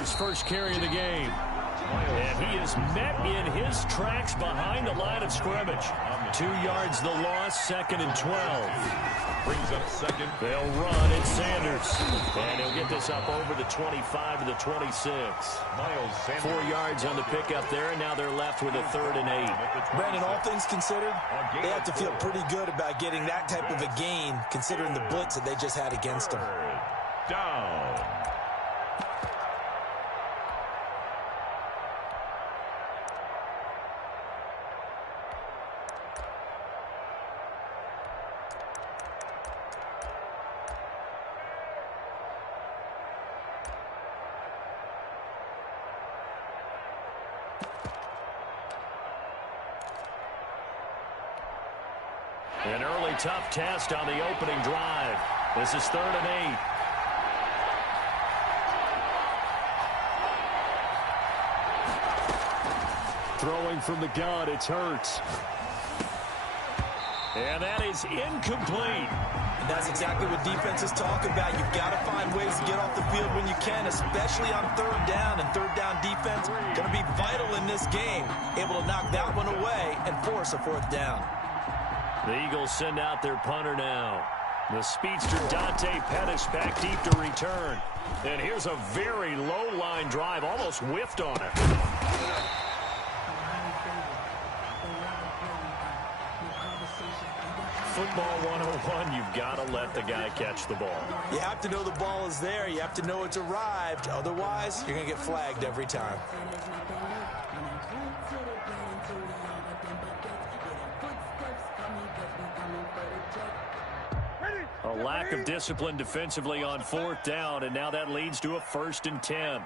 Sanders' first carry of the game. And he is met in his tracks behind the line of scrimmage. 2 yards the loss, 2nd and 12. Brings up second. They'll run. It's Sanders. And he'll get this up over the 25 to the 26. Miles Sanders. 4 yards on the pickup there, and now they're left with a 3rd and 8. Brandon, all things considered, they have to feel pretty good about getting that type of a gain, considering the blitz that they just had against them. Down. An early tough test on the opening drive. This is 3rd and 8. Throwing from the gun, it's Hurts. And that is incomplete. And that's exactly what defenses talk about. You've got to find ways to get off the field when you can, especially on 3rd down. And 3rd down defense going to be vital in this game. Able to knock that one away and force a 4th down. The Eagles send out their punter now. The speedster Dante Pettis back deep to return. And here's a very low-line drive, almost whiffed on it. Football 101, you've got to let the guy catch the ball. You have to know the ball is there. You have to know it's arrived. Otherwise, you're going to get flagged every time. A lack of discipline defensively on 4th down, and now that leads to a 1st and 10.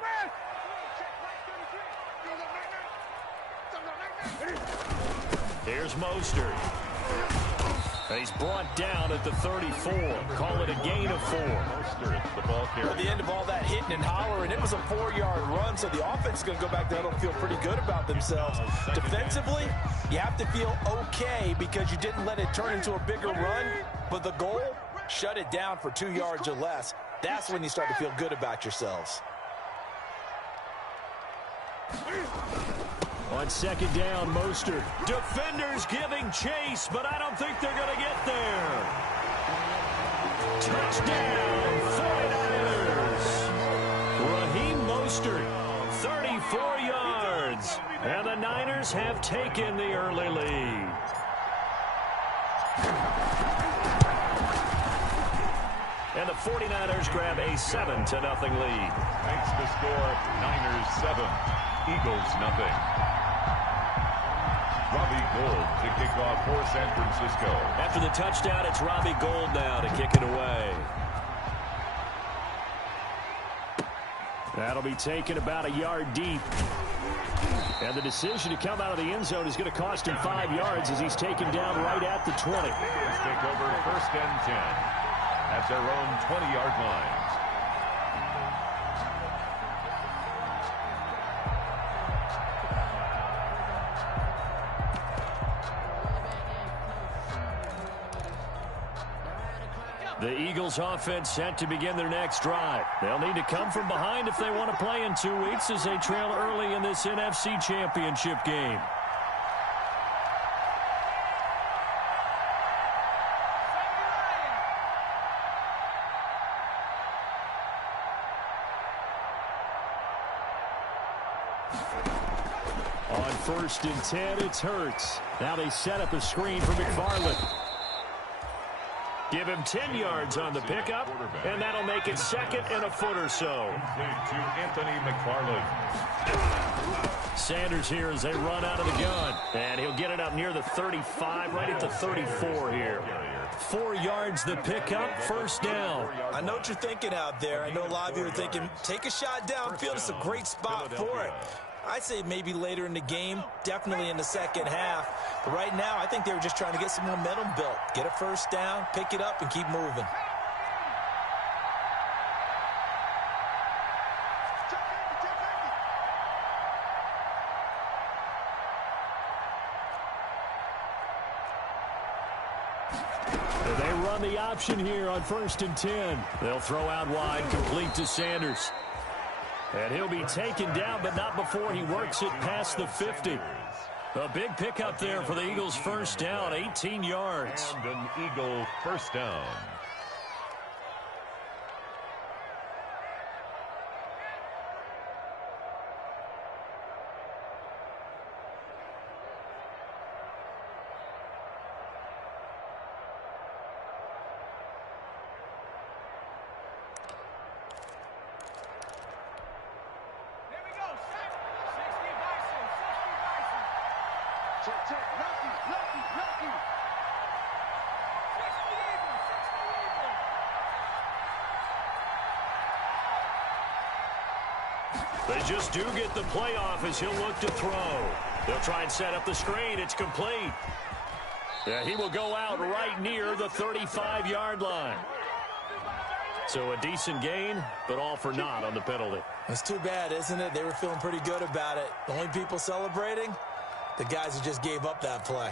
Here's Mostert. He's brought down at the 34. Call it a gain of 4. Mostert, the ball carrier. At the end of all that hitting and hollering, it was a 4-yard run, so the offense is going to go back there and feel pretty good about themselves. Defensively, you have to feel okay because you didn't let it turn into a bigger run, but the goal, shut it down for 2 yards or less. That's when you start to feel good about yourselves. On 2nd down, Mostert. Defenders giving chase, but I don't think they're going to get there. Touchdown, 49ers. Raheem Mostert, 34 yards. And the Niners have taken the early lead. And the 49ers grab a 7-0 lead. Makes the score Niners 7, Eagles nothing. Robbie Gould to kick off for San Francisco. After the touchdown, it's Robbie Gould now to kick it away. That'll be taken about a yard deep. And the decision to come out of the end zone is going to cost him 5 yards as he's taken down right at the 20. Let's take over 1st and 10 at their own 20-yard lines. The Eagles offense set to begin their next drive. They'll need to come from behind if they want to play in 2 weeks as they trail early in this NFC Championship game. On 1st and 10, it's Hurts. Now they set up a screen for McFarland. Give him 10 yards on the pickup, and that'll make it 2nd and a foot or so. To Anthony McFarland. Sanders here as they run out of the gun. And he'll get it up near the 35, right at the 34 here. 4 yards the pickup, 1st down. I know what you're thinking out there. I know a lot of you are thinking, take a shot downfield. It's a great spot for it. I'd say maybe later in the game, definitely in the second half. But right now, I think they were just trying to get some momentum built. Get a 1st down, pick it up, and keep moving. They run the option here on 1st and 10. They'll throw out wide, complete to Sanders. And he'll be taken down, but not before he works it past the 50. A big pickup there for the Eagles' first down, 18 yards. And an Eagle first down. They just do get the playoff as he'll look to throw. They'll try and set up the screen. It's complete. Yeah, he will go out right near the 35-yard line. So a decent gain, but all for naught on the penalty. It's too bad, isn't it? They were feeling pretty good about it. The only people celebrating, the guys who just gave up that play.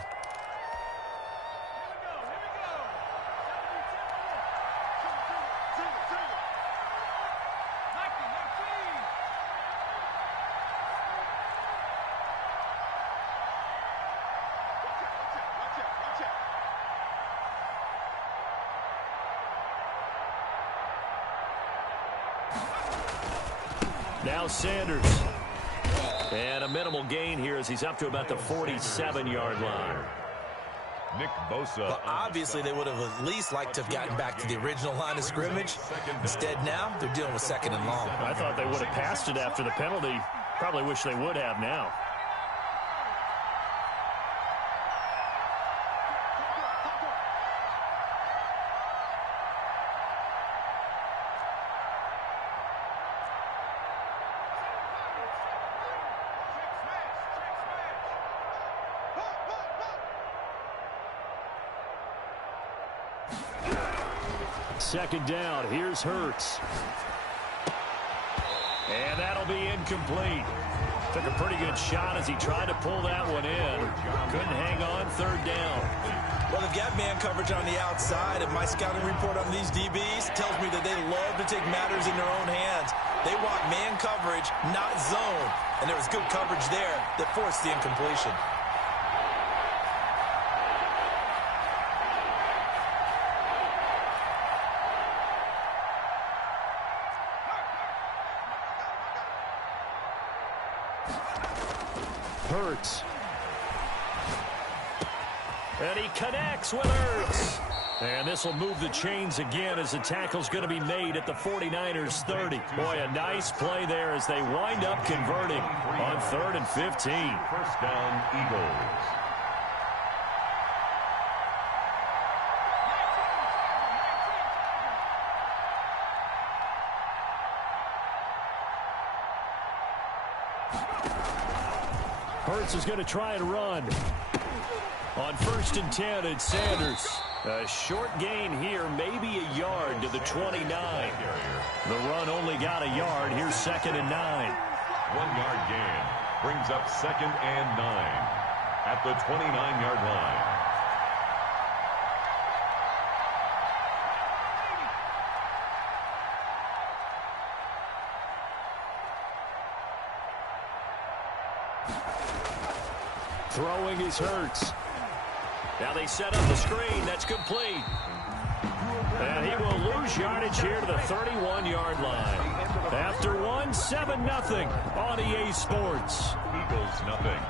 Now Sanders. And a minimal gain here as he's up to about the 47-yard line. Nick Bosa. Well, obviously, they would have at least liked to have gotten back to the original line of scrimmage. Instead, now they're dealing with second and long. I thought they would have passed it after the penalty. Probably wish they would have now. Second down, here's Hurts. And that'll be incomplete. Took a pretty good shot as he tried to pull that one in. Couldn't hang on, third down. Well, they've got man coverage on the outside, and my scouting report on these DBs tells me that they love to take matters in their own hands. They want man coverage, not zone. And there was good coverage there that forced the incompletion. Hurts. And he connects with Hurts. And this will move the chains again as the tackle's going to be made at the 49ers 30. Boy, a nice play there as they wind up converting on 3rd and 15. First down, Eagles. Hurts is going to try and run. On 1st and 10, it's Sanders. A short gain here, maybe a yard to the 29. The run only got a yard. Here's 2nd and 9. 1 yard gain brings up 2nd and 9 at the 29-yard line. Throwing is Hurts. Now they set up the screen. That's complete. And he will lose yardage here to the 31-yard line. After one, 7-0 on EA Sports. Eagles nothing.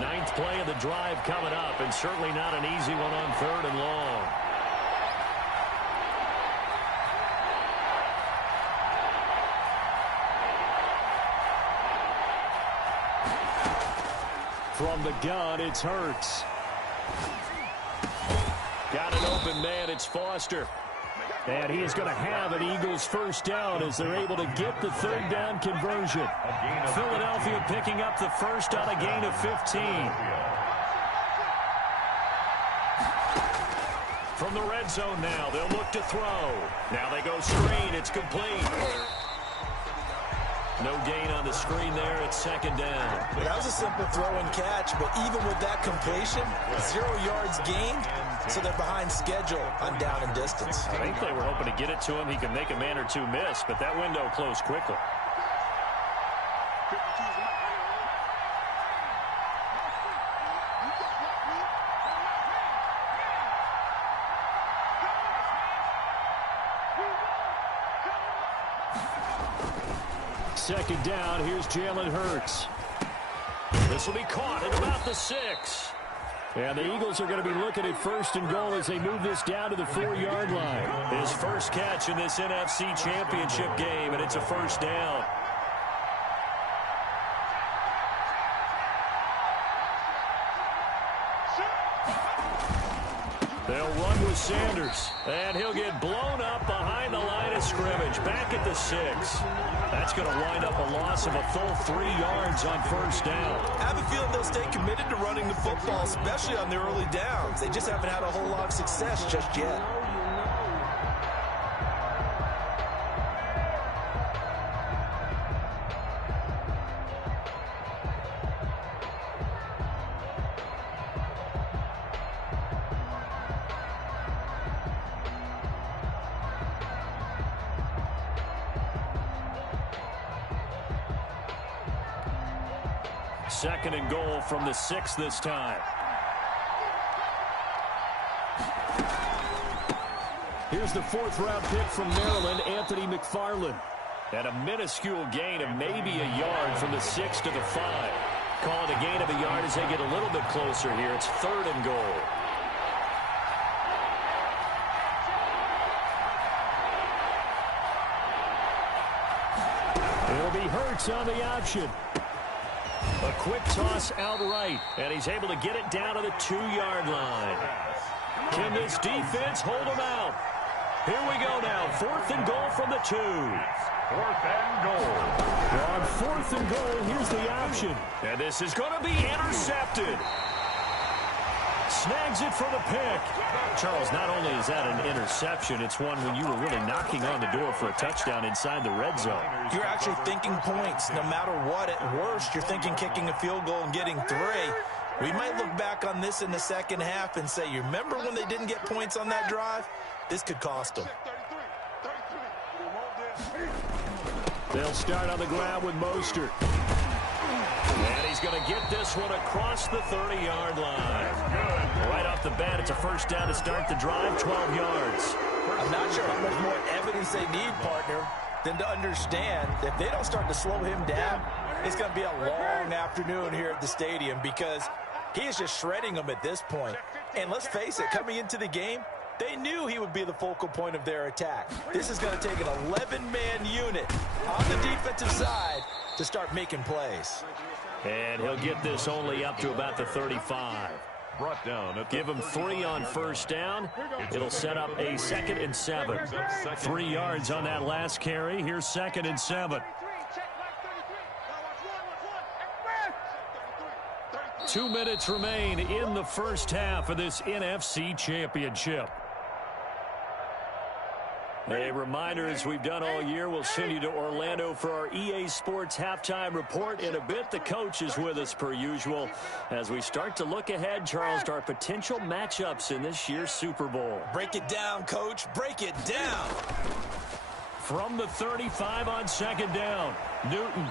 Ninth play of the drive coming up, and certainly not an easy one on 3rd and long. From the gun, it's Hurts. Got an open man, it's Foster. And he is going to have an Eagles first down as they're able to get the 3rd down conversion. Philadelphia picking up the first on a gain of 15. From the red zone now, they'll look to throw. Now they go screen. It's complete. No gain on the screen there. It's second down. Well, that was a simple throw and catch, but even with that completion, 0 yards gained, so they're behind schedule on down and distance. I think they were hoping to get it to him. He can make a man or two miss, but that window closed quickly. Second down, here's Jalen Hurts. This will be caught at about the 6. And the Eagles are going to be looking at first and goal as they move this down to the 4-yard line. His first catch in this NFC Championship game, and it's a first down. They'll run with Sanders, and he'll get blown up behind the line of scrimmage, back at the 6. That's going to wind up a loss of a full 3 yards on first down. I have a feeling they'll stay committed to running the football, especially on the early downs. They just haven't had a whole lot of success just yet. Second and goal from the 6 this time. Here's the 4th-round pick from Maryland, Anthony McFarland. And a minuscule gain of maybe a yard from the 6 to the 5. Calling a gain of a yard as they get a little bit closer here. It's 3rd and goal. It'll be Hurts on the option. A quick toss outright, and he's able to get it down to the 2-yard line. Can this defense hold him out? Here we go now. 4th and goal from the 2. 4th and goal. On 4th and goal, here's the option. And this is going to be intercepted. Snags it for the pick. Charles, not only is that an interception, it's one when you were really knocking on the door for a touchdown inside the red zone. You're actually thinking points. No matter what, at worst, you're thinking kicking a field goal and getting 3. We might look back on this in the second half and say, you remember when they didn't get points on that drive? This could cost them. They'll start on the ground with Mostert. And he's going to get this one across the 30-yard line. Right off the bat, it's a first down to start the drive, 12 yards. I'm not sure how much more evidence they need, partner, than to understand that if they don't start to slow him down, it's going to be a long afternoon here at the stadium because he is just shredding them at this point. And let's face it, coming into the game, they knew he would be the focal point of their attack. This is going to take an 11-man unit on the defensive side to start making plays. And he'll get this only up to about the 35. Brought down at Give him 3 on first down. It'll set up a 2nd and 7. 3 yards on that last carry. Here's 2nd and 7. 2 minutes remain in the first half of this NFC Championship. A reminder, as we've done all year, we'll send you to Orlando for our EA Sports halftime report in a bit. The coach is with us per usual as we start to look ahead, Charles, to our potential matchups in this year's Super Bowl. Break it down, Coach. Break it down. From the 35 on 2nd down, Newton.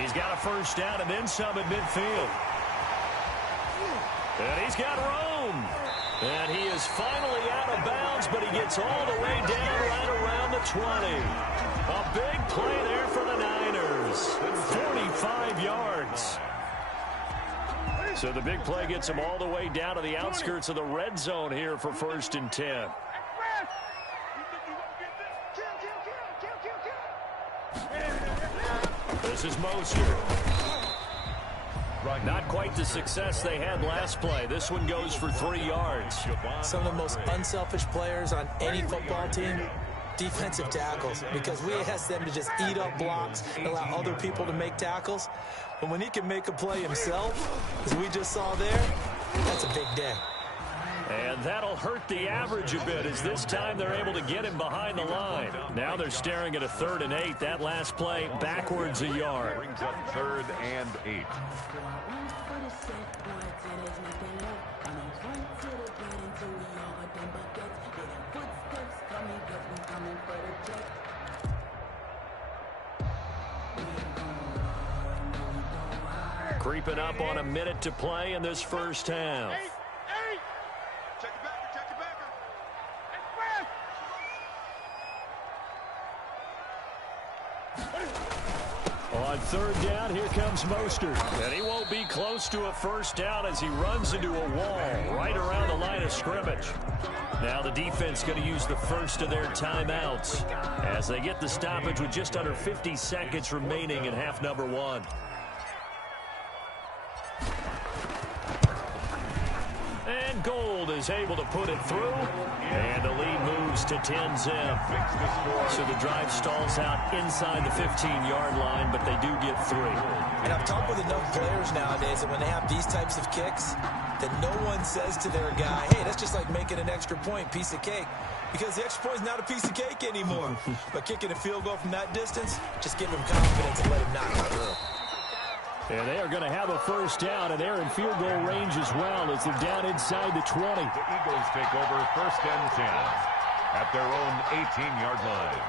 He's got a first down and then some at midfield. And he's got room. And he is finally out of bounds, but he gets all the way down right around the 20. A big play there for the Niners. 45 yards. So the big play gets him all the way down to the outskirts of the red zone here for 1st and 10. This is Mostert. Not quite the success they had last play. This one goes for 3 yards. Some of the most unselfish players on any football team, defensive tackles, because we ask them to just eat up blocks and allow other people to make tackles. But when he can make a play himself, as we just saw there, that's a big day. And that'll hurt the average a bit as this time they're able to get him behind the line. Now they're staring at a 3rd and 8. That last play backwards a yard. Brings up 3rd and 8. Creeping up on a minute to play in this first half. On 3rd down, here comes Mostert. And he won't be close to a first down as he runs into a wall right around the line of scrimmage. Now the defense going to use the first of their timeouts as they get the stoppage with just under 50 seconds remaining in half number 1. And Gold is able to put it through, and the lead moves to 10-zip. So the drive stalls out inside the 15-yard line, but they do get 3. And I've talked with enough players nowadays that when they have these types of kicks, that no one says to their guy, hey, that's just like making an extra point, piece of cake. Because the extra point is not a piece of cake anymore. But kicking a field goal from that distance, just give him confidence and let him knock it through. And they are going to have a first down, and they're in field goal range as well as they're down inside the 20. The Eagles take over 1st and 10 at their own 18-yard line.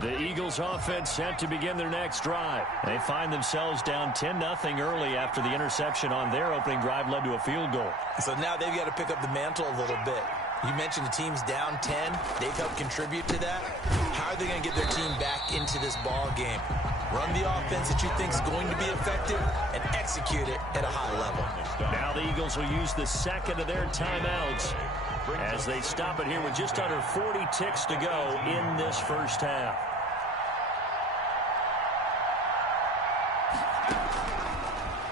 The Eagles offense set to begin their next drive. They find themselves down 10-0 early after the interception on their opening drive led to a field goal. So now they've got to pick up the mantle a little bit. You mentioned the team's down 10. They've helped contribute to that. How are they going to get their team back into this ball game? Run the offense that you think is going to be effective and execute it at a high level. Now the Eagles will use the second of their timeouts as they stop it here with just under 40 ticks to go in this first half.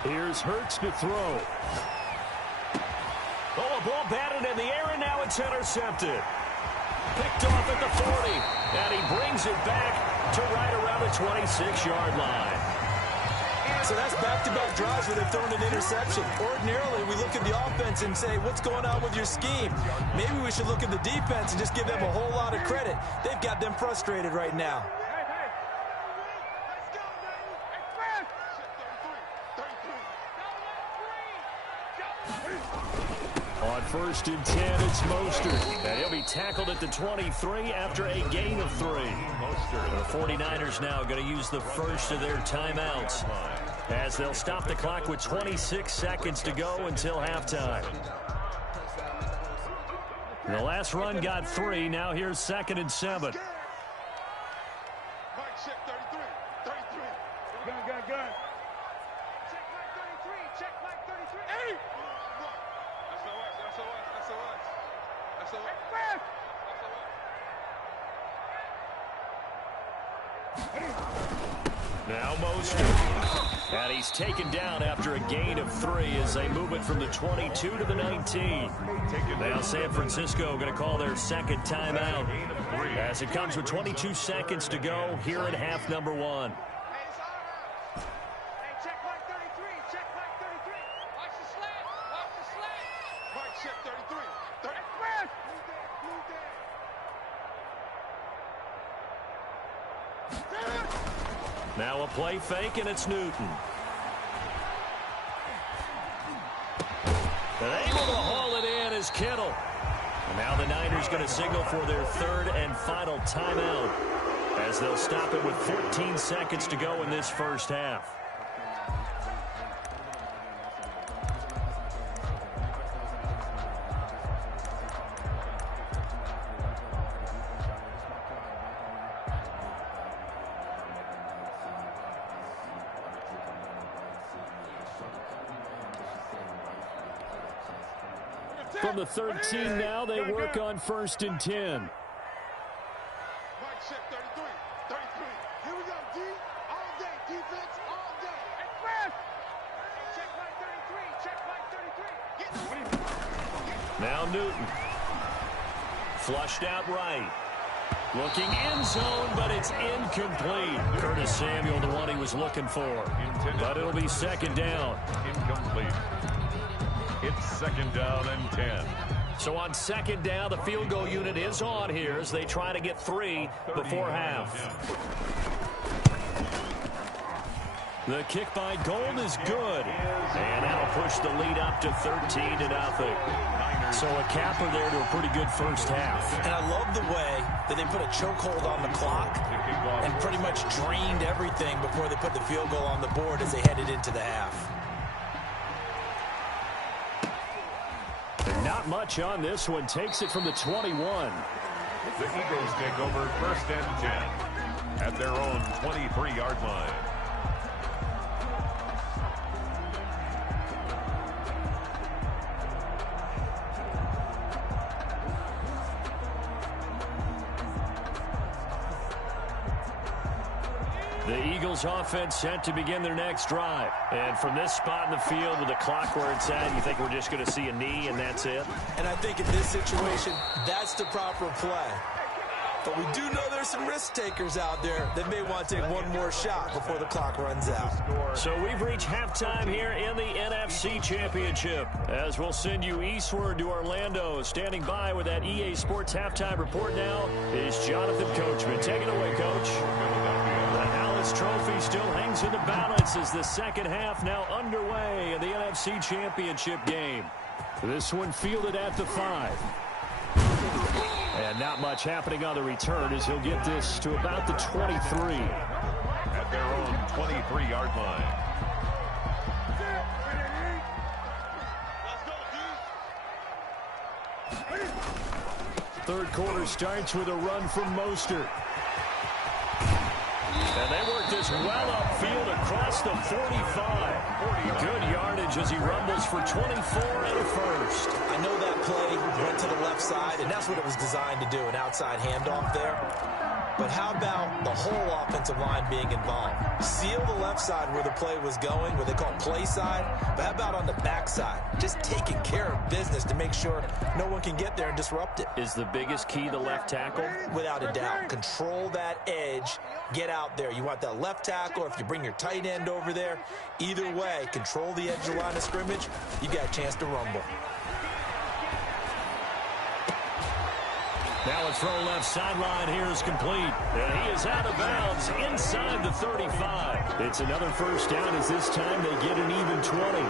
Here's Hurts to throw. Oh, a ball batted in the air, and now it's intercepted. Picked off at the 40, and he brings it back to right around the 26-yard line. So that's back-to-back drives where they've thrown an interception. Ordinarily, we look at the offense and say, what's going on with your scheme? Maybe we should look at the defense and just give them a whole lot of credit. They've got them frustrated right now. On 1st and 10, it's Mostert. And he'll be tackled at the 23 after a gain of 3. The 49ers now going to use the first of their timeouts as they'll stop the clock with 26 seconds to go until halftime. The last run got 3. Now here's 2nd and 7. Now Mostert. And he's taken down after a gain of 3 as they move it from the 22 to the 19. Now San Francisco going to call their second timeout as it comes with 22 seconds to go here at half number 1. Now a play fake, and it's Newton. And able to haul it in is Kittle. And now the Niners going to signal for their 3rd and final timeout as they'll stop it with 14 seconds to go in this first half. From the 13 now, they work on 1st and 10. Mike, check 33. 33. Here we go, D. All day, defense. Now Newton. Flushed out right. Looking end zone, but it's incomplete. Curtis Samuel, the one he was looking for. But it'll be second down. Incomplete. It's second down and 10. So on second down, the field goal unit is on here as they try to get 3 before half. The kick by Gold is good. And that'll push the lead up to 13-0. So a capper there to a pretty good first half. And I love the way that they put a chokehold on the clock and pretty much drained everything before they put the field goal on the board as they headed into the half. And not much on this one. Takes it from the 21. The Eagles take over first and 10 at their own 23-yard line. The Eagles offense set to begin their next drive. And from this spot in the field with the clock where it's at, you think we're just going to see a knee and that's it? And I think in this situation, that's the proper play. But we do know there's some risk takers out there that may want to take one more shot before the clock runs out. So we've reached halftime here in the NFC Championship. As we'll send you eastward to Orlando. Standing by with that EA Sports halftime report now is Jonathan Coachman. Take it away, Coach. The trophy still hangs in the balance as the second half now underway in the NFC Championship game. This one fielded at the 5. And not much happening on the return as he'll get this to about the 23. At their own 23-yard line. Third quarter starts with a run from Mostert. And they work this well upfield across the 45. Good yardage as he rumbles for 24 and a first. I know that play went to the left side, and that's what it was designed to do, an outside handoff there. But how about the whole offensive line being involved? Seal the left side where the play was going, what they call play side. But how about on the back side? Just taking care of business to make sure no one can get there and disrupt it. Is the biggest key the left tackle? Without a doubt. Control that edge. Get out there. You want that left tackle, or if you bring your tight end over there, either way, control the edge of the line of scrimmage, you got a chance to rumble. Now a throw left sideline here is complete. And he is out of bounds inside the 35. It's another first down as this time they get an even 20.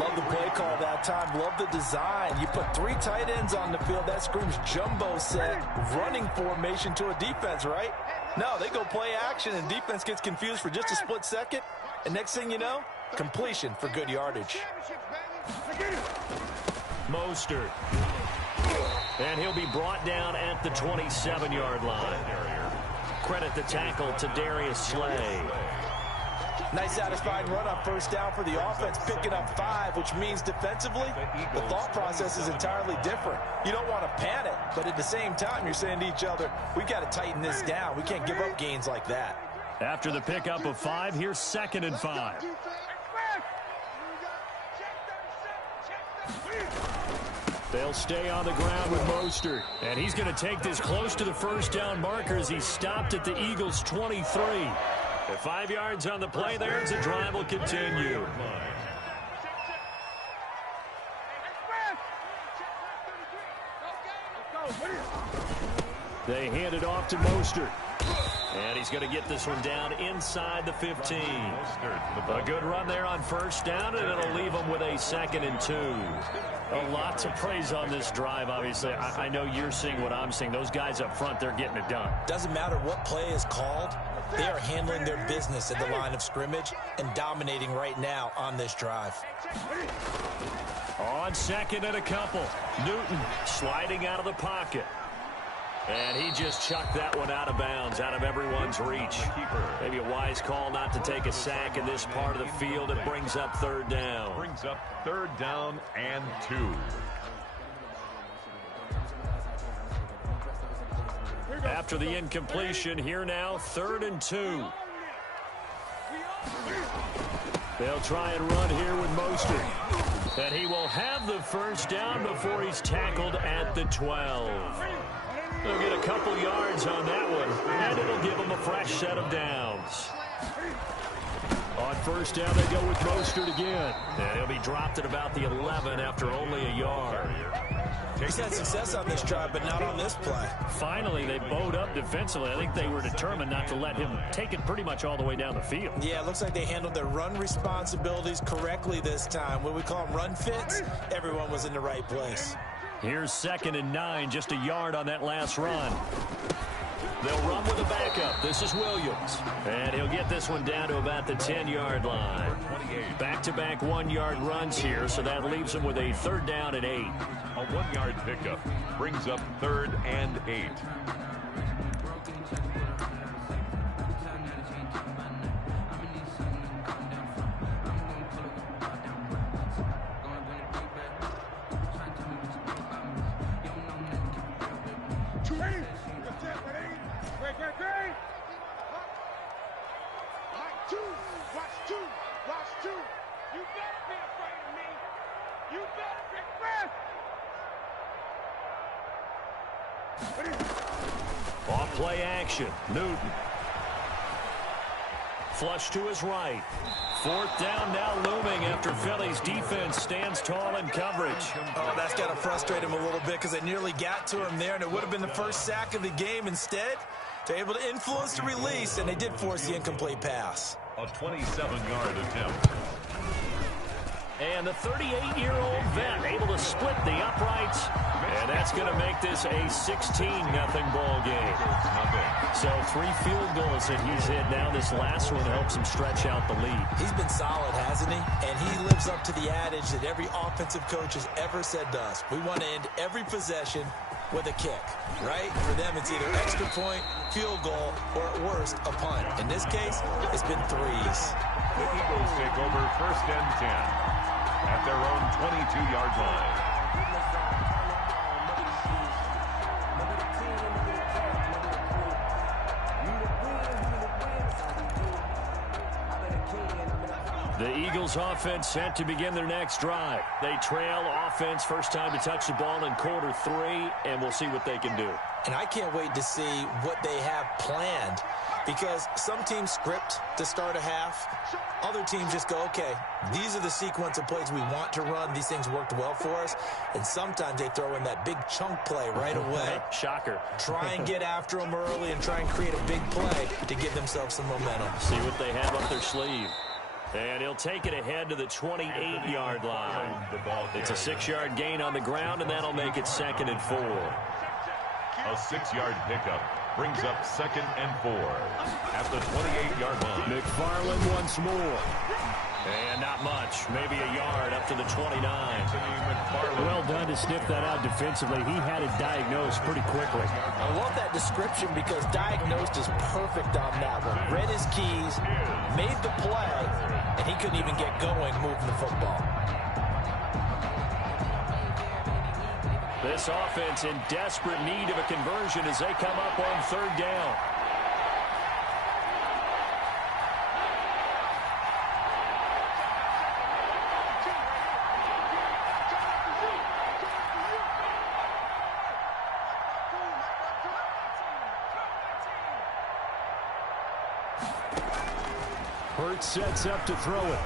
Love the play call that time. Love the design. You put 3 tight ends on the field. That screams jumbo set, running formation to a defense, right? No, they go play action, and defense gets confused for just a split second. And next thing you know, completion for good yardage. Mostert. And he'll be brought down at the 27-yard line. Credit the tackle to Darius Slay. Nice satisfying run on first down for the offense, picking up 5, which means defensively, the thought process is entirely different. You don't want to panic, but at the same time, you're saying to each other, we've got to tighten this down. We can't give up gains like that. After the pickup of 5, here's 2nd and 5. They'll stay on the ground with Mostert. And he's going to take this close to the first down marker as he stopped at the Eagles' 23. At 5 yards on the play there, as the drive will continue. They hand it off to Mostert. And he's going to get this one down inside the 15. A good run there on first down, and it'll leave him with a 2nd and 2. A lot to praise on this drive, obviously. I know you're seeing what I'm seeing. Those guys up front, they're getting it done. Doesn't matter what play is called. They are handling their business at the line of scrimmage and dominating right now on this drive. On 2nd and a couple. Newton sliding out of the pocket. And he just chucked that one out of bounds, out of everyone's reach. Maybe a wise call not to take a sack in this part of the field. It brings up 3rd down. Brings up 3rd down and 2. After the incompletion, here now, 3rd and 2. They'll try and run here with Mostert. And he will have the first down before he's tackled at the 12. They'll get a couple yards on that one, and it'll give them a fresh set of downs. On first down, they go with Mostert again. And he'll be dropped at about the 11 after only a yard. He's had success on this drive, but not on this play. Finally, they bowed up defensively. I think they were determined not to let him take it pretty much all the way down the field. Yeah, it looks like they handled their run responsibilities correctly this time. What we call them run fits, everyone was in the right place. Here's 2nd and 9, just a yard on that last run. They'll run with a backup. This is Williams. And he'll get this one down to about the 10-yard line. Back-to-back 1-yard runs here, so that leaves him with a 3rd down and 8. A 1-yard pickup brings up 3rd and 8. Off play action. Newton. Flush to his right. 4th down now looming after Philly's defense stands tall in coverage. Oh, that's got to frustrate him a little bit because they nearly got to him there, and it would have been the first sack of the game. Instead, they're able to influence the release, and they did force the incomplete pass. A 27-yard attempt. And the 38-year-old vet able to split the uprights. And that's going to make this a 16-0 ball game. So 3 field goals that he's hit now. This last one helps him stretch out the lead. He's been solid, hasn't he? And he lives up to the adage that every offensive coach has ever said to us. We want to end every possession with a kick, right? For them, it's either extra point, field goal, or at worst, a punt. In this case, it's been 3s. The Eagles take over 1st and 10 at their own 22-yard line. The Eagles offense set to begin their next drive. They trail offense, first time to touch the ball in quarter 3, and we'll see what they can do. And I can't wait to see what they have planned, because some teams script to start a half. Other teams just go, okay, these are the sequence of plays we want to run. These things worked well for us. And sometimes they throw in that big chunk play right away. Shocker. Try and get after them early and try and create a big play to give themselves some momentum. See what they have up their sleeve. And he'll take it ahead to the 28-yard line. It's a 6-yard gain on the ground, and that'll make it 2nd and 4. A 6-yard pickup brings up 2nd and 4 at the 28-yard line. McFarland once more. And not much. Maybe a yard up to the 29. Well done to sniff that out defensively. He had it diagnosed pretty quickly. I love that description because diagnosed is perfect on that one. Read his keys, made the play, and he couldn't even get going moving the football. This offense in desperate need of a conversion as they come up on 3rd down. Hurts sets up to throw it.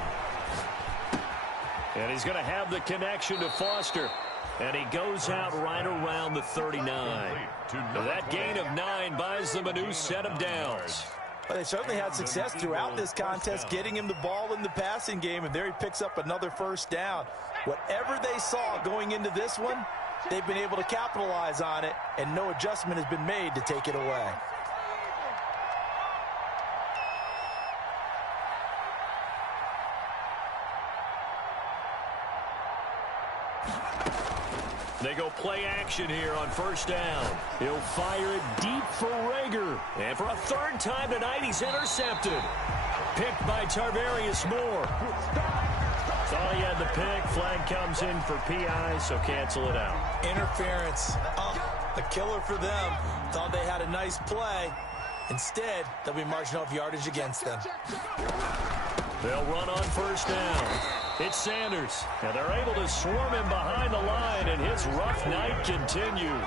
And he's going to have the connection to Foster. And he goes out right around the 39. That gain of 9 buys them a new set of downs. Well, they certainly had success throughout this contest, getting him the ball in the passing game, and there he picks up another 1st down. Whatever they saw going into this one, they've been able to capitalize on it, and no adjustment has been made to take it away. They go play action here on 1st down. He'll fire it deep for Rager. And for a 3rd time tonight, he's intercepted. Picked by Tarvarius Moore. Thought he had the pick. Flag comes in for PI, so cancel it out. Interference. A killer for them. Thought they had a nice play. Instead, they'll be marching off yardage against them. They'll run on first down. It's Sanders, and they're able to swarm him behind the line, and his rough night continues.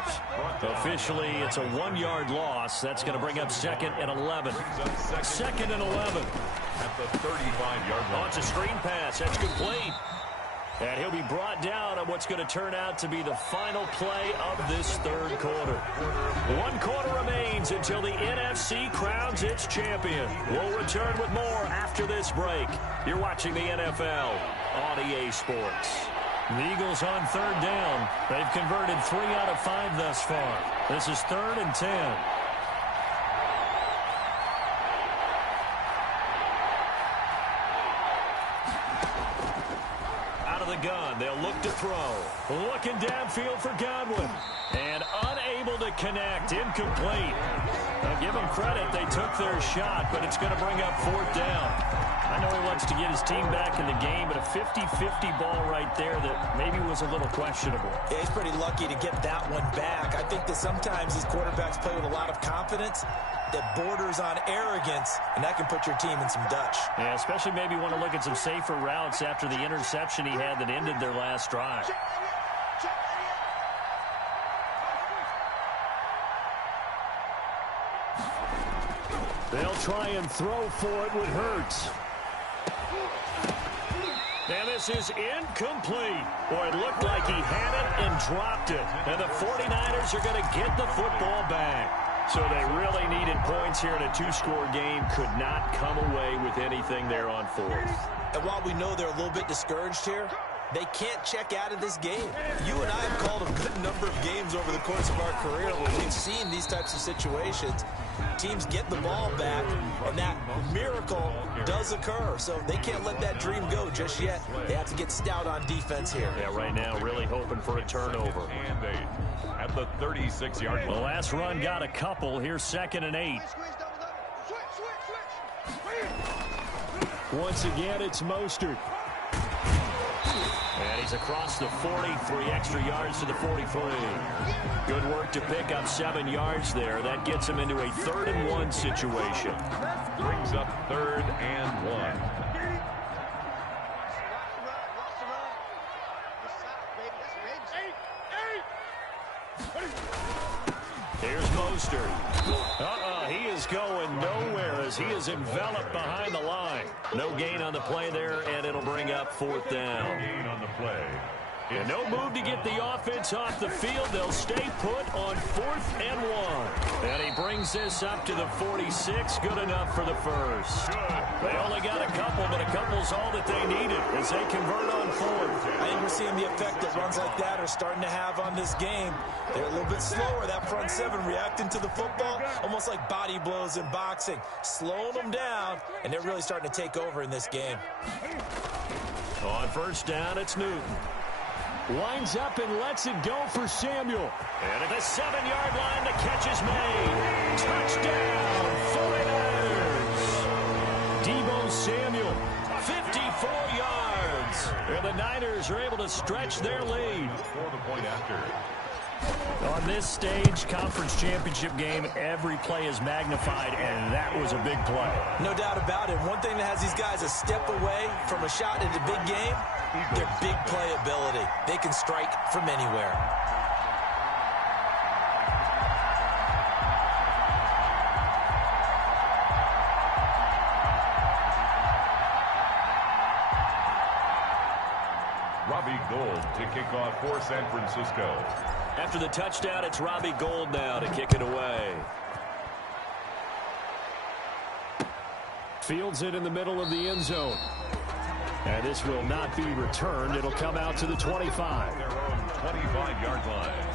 Officially, it's a 1-yard loss. That's going to bring up 2nd and 11. 2nd and 11. At the 35-yard line. Oh, it's a screen pass. That's complete. And he'll be brought down on what's going to turn out to be the final play of this third quarter. 1 quarter remains until the NFC crowns its champion. We'll return with more after this break. You're watching the NFL on EA Sports. The Eagles on 3rd down. They've converted 3 out of 5 thus far. This is 3rd and 10. Gun. They'll look to throw. Looking downfield for Godwin. And unable to connect. Incomplete. Now give them credit. They took their shot, but it's going to bring up 4th down. I know he wants to get his team back in the game, but a 50-50 ball right there that maybe was a little questionable. Yeah, he's pretty lucky to get that one back. I think that sometimes these quarterbacks play with a lot of confidence that borders on arrogance, and that can put your team in some Dutch. Yeah, especially maybe want to look at some safer routes after the interception he had that ended their last drive. They'll try and throw for it with Hurts. And this is incomplete. Boy, it looked like he had it and dropped it. And the 49ers are going to get the football back. So they really needed points here in a 2-score game. Could not come away with anything there on 4th. And while we know they're a little bit discouraged here, they can't check out of this game. You and I have called a good number of games over the course of our career where we've seen these types of situations. Teams get the ball back, and that miracle does occur. So they can't let that dream go just yet. They have to get stout on defense here. Yeah, right now really hoping for a turnover. And 8 at the 36-yard line. The last run got a couple. Here's 2nd and 8. Once again, it's Mostert. And he's across the 40, 3 extra yards to the 43. Good work to pick up 7 yards there. That gets him into a 3rd and 1 situation. Brings up 3rd and 1. Here's Mostert. He is going nowhere as he is enveloped behind the line. No gain on the play there, and it'll bring up 4th down. Gain on the play. And no move to get the offense off the field. They'll stay put on 4th and 1. And he brings this up to the 46. Good enough for the first. They only got a couple, but a couple's all that they needed as they convert on 4th. I think we're seeing the effect that runs like that are starting to have on this game. They're a little bit slower, that front 7, reacting to the football, almost like body blows in boxing, slowing them down, and they're really starting to take over in this game. On first down, it's Newton. Winds up and lets it go for Samuel. And at the 7-yard line, the catch is made. Touchdown, 49ers. Deebo Samuel, 54 yards. And the Niners are able to stretch their lead. For the point after. On this stage, conference championship game, every play is magnified, and that was a big play. No doubt about it. One thing that has these guys a step away from a shot in the big game, their big play ability. They can strike from anywhere. Robbie Gould to kick off for San Francisco. After the touchdown, it's Robbie Gould now to kick it away. Fields it in the middle of the end zone. And this will not be returned. It'll come out to the 25. Their own 25-yard line.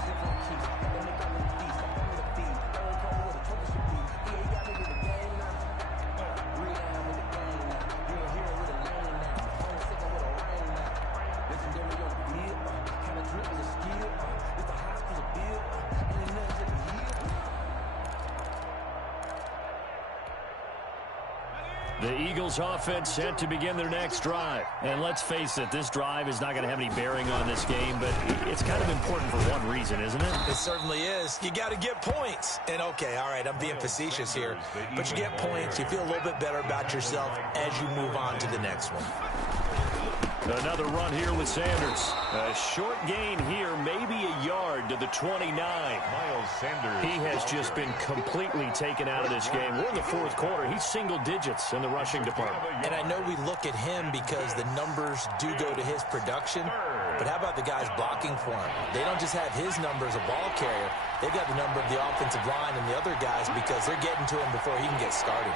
The Eagles offense set to begin their next drive. And let's face it, this drive is not going to have any bearing on this game, but it's kind of important for one reason, isn't it? It certainly is. You got to get points. And okay, all right, I'm being facetious here, but you get points, you feel a little bit better about yourself as you move on to the next one. Another run here with Sanders. A short gain here, maybe a yard to the 29. Miles Sanders. He has just been completely taken out of this game. We're in the fourth quarter. He's single digits in the rushing department. And I know we look at him because the numbers do go to his production, but how about the guys blocking for him? They don't just have his number as a ball carrier. They've got the number of the offensive line and the other guys because they're getting to him before he can get started.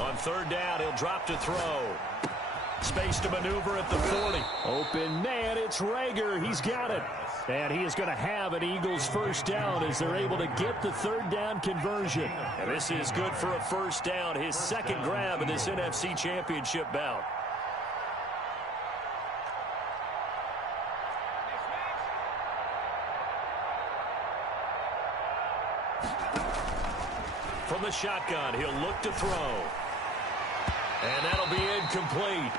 On third down, he'll drop to throw. Space to maneuver at the 40. Open man, it's Rager. He's got it. And he is going to have an Eagles first down as they're able to get the third down conversion. And this is good for a first down, his second grab in this NFC Championship bout. From the shotgun, he'll look to throw. And that'll be incomplete.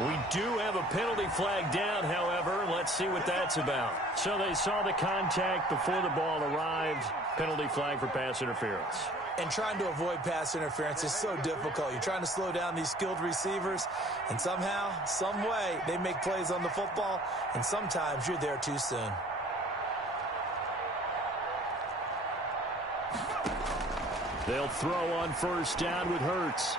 We do have a penalty flag down, however. Let's see what that's about. So they saw the contact before the ball arrived. Penalty flag for pass interference. And trying to avoid pass interference is so difficult. You're trying to slow down these skilled receivers, and somehow, some way, they make plays on the football, and sometimes you're there too soon. They'll throw on first down with Hurts.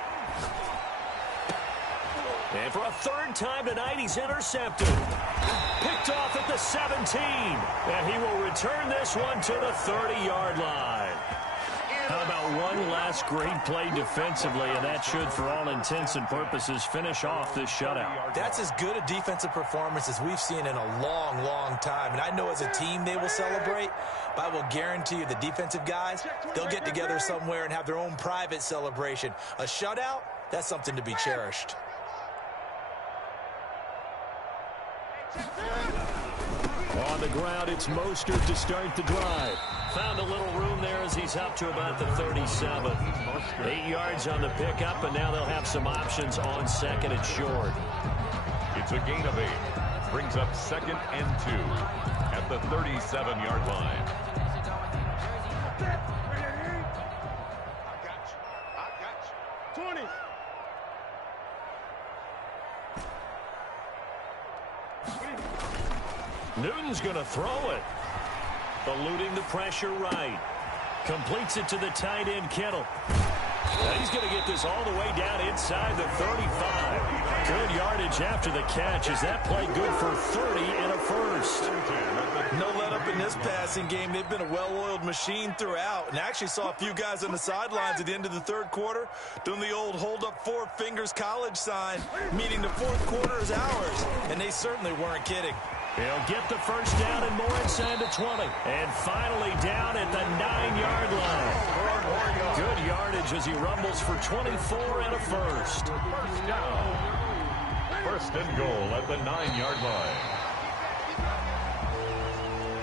And for a third time tonight, he's intercepted. Picked off at the 17. And he will return this one to the 30-yard line. How about one last great play defensively, and that should, for all intents and purposes, finish off this shutout. That's as good a defensive performance as we've seen in a long, long time. And I know as a team they will celebrate, but I will guarantee you the defensive guys, they'll get together somewhere and have their own private celebration. A shutout, that's something to be cherished. On the ground, it's Mostert to start the drive. Found a little room there as he's up to about the 37. 8 yards on the pickup, and now they'll have some options on second and short. It's a gain of 8. Brings up second and 2 at the 37-yard line. I got you. 20. Newton's going to throw it. Eluding the pressure right. Completes it to the tight end, Kittle. Now he's going to get this all the way down inside the 35. Good yardage after the catch. Is that play good for 30 and a first? No let up in this passing game. They've been a well-oiled machine throughout. And I actually saw a few guys on the sidelines at the end of the third quarter doing the old hold up 4 fingers college sign, meaning the fourth quarter is ours. And they certainly weren't kidding. He'll get the first down and more inside the 20. And finally down at the 9-yard line. Good yardage as he rumbles for 24 and a first. First down. First and goal at the 9-yard line.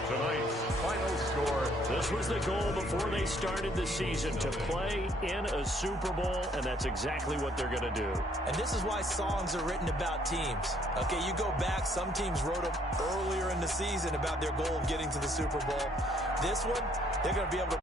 Tonight's final score. This was the goal before they started the season, to play in a Super Bowl, and that's exactly what they're going to do. And this is why songs are written about teams. Okay, you go back, some teams wrote them earlier in the season about their goal of getting to the Super Bowl. This one, they're going to be able to